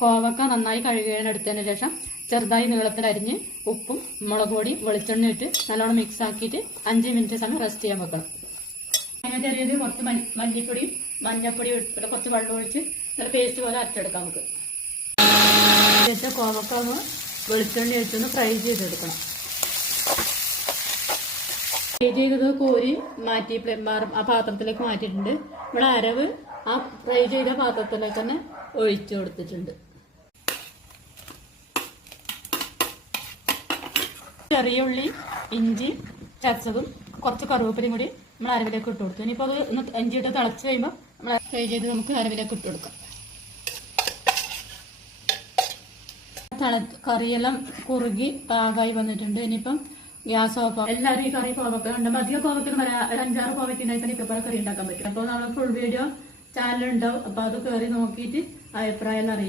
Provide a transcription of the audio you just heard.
കോവക്ക നന്നായി കഴുകിയതിനെടുത്തതിന് ശേഷം ചെറുതായി നീളത്തിലരിഞ്ഞ് ഉപ്പും മുളക് പൊടിയും വെളിച്ചെണ്ണ ഇട്ട് നല്ലോണം മിക്സ് ആക്കിയിട്ട് 5 മിനിറ്റ് സമയം റെസ്റ്റ് ചെയ്യാൻ വെക്കണം. അങ്ങനെ ചെറിയത് കുറച്ച് മല്ലിപ്പൊടിയും മഞ്ഞപ്പൊടിയും ഇട്ടിട്ട് കുറച്ച് വെള്ളം ഒഴിച്ച് നല്ല പേസ്റ്റ് പോലെ അരച്ചെടുക്കാം. നമുക്ക് ശേഷം കോവക്ക ഒന്ന് വെളിച്ചെണ്ണ ഒഴിച്ചൊന്ന് ഫ്രൈ ചെയ്തെടുക്കണം. ഫ്രൈ ചെയ്തത് കോരി മാറ്റി ആ പാത്രത്തിലേക്ക് മാറ്റിയിട്ടുണ്ട്. ഇവിടെ അരവ് ആ ഫ്രൈ ചെയ്ത പാത്രത്തിലേക്ക് തന്നെ ഒഴിച്ചു കൊടുത്തിട്ടുണ്ട്. ചെറിയ ഉള്ളി, ഇഞ്ചി ചതച്ചതും കുറച്ച് കറിവേപ്പിലയും കൂടി നമ്മൾ അരവിലേക്ക് ഇട്ട് കൊടുത്തു. ഇനിയിപ്പോൾ അത് ഒന്ന് ഇഞ്ചി ഇട്ട് തിളച്ച് കഴിയുമ്പോൾ നമ്മൾ ഫ്രൈ ചെയ്ത് നമുക്ക് അരവിലേക്ക് ഇട്ട് കൊടുക്കാം. കറിയെല്ലാം കുറുകി പാകമായി വന്നിട്ടുണ്ട്. ഇനിയിപ്പം ഗ്യാസ് ഓഫ് ആവും. എല്ലാവരും ഈ കറി കോവക്ക ഉണ്ടാകും. അധികം കോവയ്ക്ക് ഒരു 5-6 കോവയ്ക്ക് ഉണ്ടായി തന്നെ ഇപ്പം കറി ഉണ്ടാക്കാൻ പറ്റും. അപ്പോൾ നമ്മൾ ഫുൾ വീഡിയോ ചാനലുണ്ടാവും. അപ്പോൾ അത് കയറി നോക്കിയിട്ട് അഭിപ്രായം അറിയിക്കും.